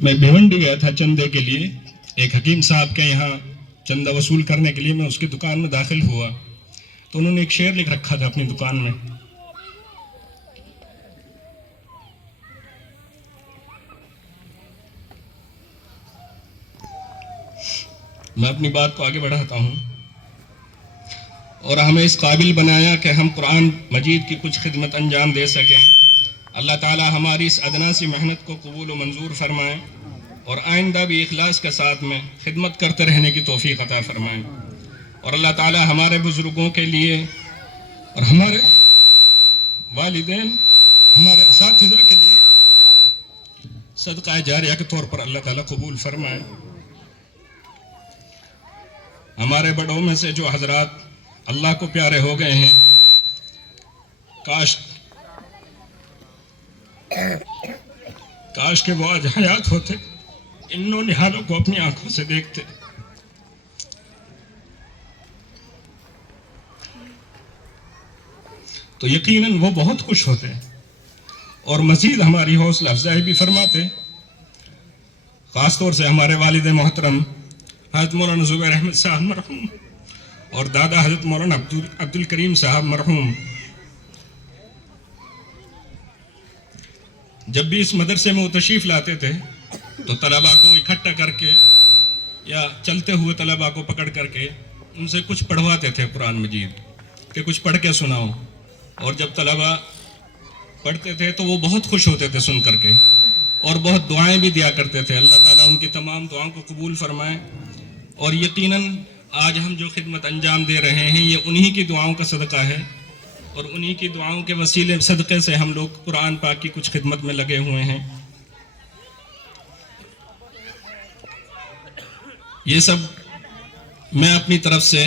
میں بھیونڈی گیا تھا چندے کے لیے، ایک حکیم صاحب کے یہاں چندہ وصول کرنے کے لیے میں اس کی دکان میں داخل ہوا تو انہوں نے ایک شعر لکھ رکھا تھا اپنی دکان میں. میں اپنی بات کو آگے بڑھاتا ہوں. اور ہمیں اس قابل بنایا کہ ہم قرآن مجید کی کچھ خدمت انجام دے سکیں. اللہ تعالی ہماری اس ادنا سی محنت کو قبول و منظور فرمائے اور آئندہ بھی اخلاص کے ساتھ میں خدمت کرتے رہنے کی توفیق عطا فرمائے. اور اللہ تعالی ہمارے بزرگوں کے لیے اور ہمارے والدین، ہمارے اساتذہ کے لیے صدقہ جاریہ کے طور پر اللہ تعالی قبول فرمائے. ہمارے بڑوں میں سے جو حضرات اللہ کو پیارے ہو گئے ہیں، کاش کہ وہ آج حیات ہوتے، ان نحالوں کو اپنی آنکھوں سے دیکھتے. تو یقیناً وہ بہت خوش ہوتے اور مزید ہماری حوصلہ افزائی بھی فرماتے. خاص طور سے ہمارے والد محترم حضرت مولانا زبیر احمد صاحب مرحوم اور دادا حضرت مولانا عبد الکریم صاحب مرحوم جب بھی اس مدرسے میں وہ تشریف لاتے تھے تو طلباء کو اکٹھا کر کے یا چلتے ہوئے طلباء کو پکڑ کر کے ان سے کچھ پڑھواتے تھے قرآن مجید کہ کچھ پڑھ کے سناؤ. اور جب طلباء پڑھتے تھے تو وہ بہت خوش ہوتے تھے سن کر کے اور بہت دعائیں بھی دیا کرتے تھے. اللہ تعالیٰ ان کی تمام دعاؤں کو قبول فرمائے. اور یقیناً آج ہم جو خدمت انجام دے رہے ہیں یہ انہی کی دعاؤں کا صدقہ ہے اور انہی کی دعاؤں کے وسیلے صدقے سے ہم لوگ قرآن پاک کی کچھ خدمت میں لگے ہوئے ہیں. یہ سب میں اپنی طرف سے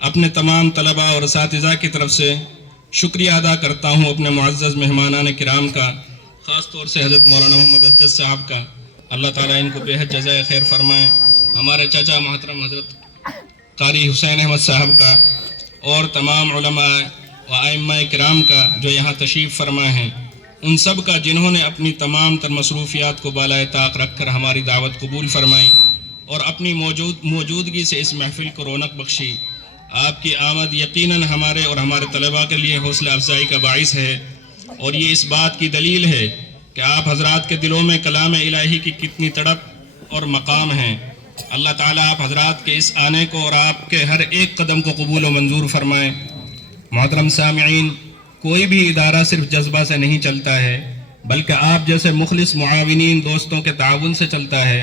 اپنے تمام طلباء اور اساتذہ کی طرف سے شکریہ ادا کرتا ہوں اپنے معزز مہمانان کرام کا، خاص طور سے حضرت مولانا محمد اسجد صاحب کا. اللہ تعالیٰ ان کو بے حد جزائے خیر فرمائے. ہمارے چچا محترم حضرت قاری حسین احمد صاحب کا اور تمام علماء و ائمہ کرام کا جو یہاں تشریف فرما ہیں، ان سب کا جنہوں نے اپنی تمام تر مصروفیات کو بالائے طاق رکھ کر ہماری دعوت قبول فرمائی اور اپنی موجودگی سے اس محفل کو رونق بخشی. آپ کی آمد یقیناً ہمارے اور ہمارے طلباء کے لیے حوصلہ افزائی کا باعث ہے اور یہ اس بات کی دلیل ہے کہ آپ حضرات کے دلوں میں کلام الہی کی کتنی تڑپ اور مقام ہیں. اللہ تعالیٰ آپ حضرات کے اس آنے کو اور آپ کے ہر ایک قدم کو قبول و منظور فرمائے. محترم سامعین، کوئی بھی ادارہ صرف جذبہ سے نہیں چلتا ہے بلکہ آپ جیسے مخلص معاونین دوستوں کے تعاون سے چلتا ہے.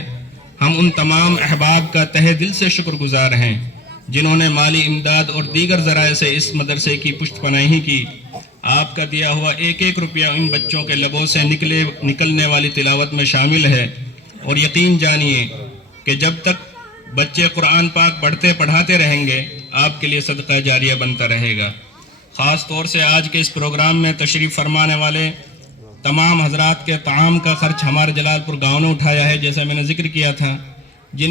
ہم ان تمام احباب کا تہہ دل سے شکر گزار ہیں جنہوں نے مالی امداد اور دیگر ذرائع سے اس مدرسے کی پشت پناہی کی. آپ کا دیا ہوا ایک ایک روپیہ ان بچوں کے لبوں سے نکلنے والی تلاوت میں شامل ہے اور یقین جانیے کہ جب تک بچے قرآن پاک پڑھتے پڑھاتے رہیں گے آپ کے لیے صدقہ جاریہ بنتا رہے گا. خاص طور سے آج کے اس پروگرام میں تشریف فرمانے والے تمام حضرات کے طعام کا خرچ ہمارے جلال پور گاؤں نے اٹھایا ہے، جیسا میں نے ذکر کیا تھا. جن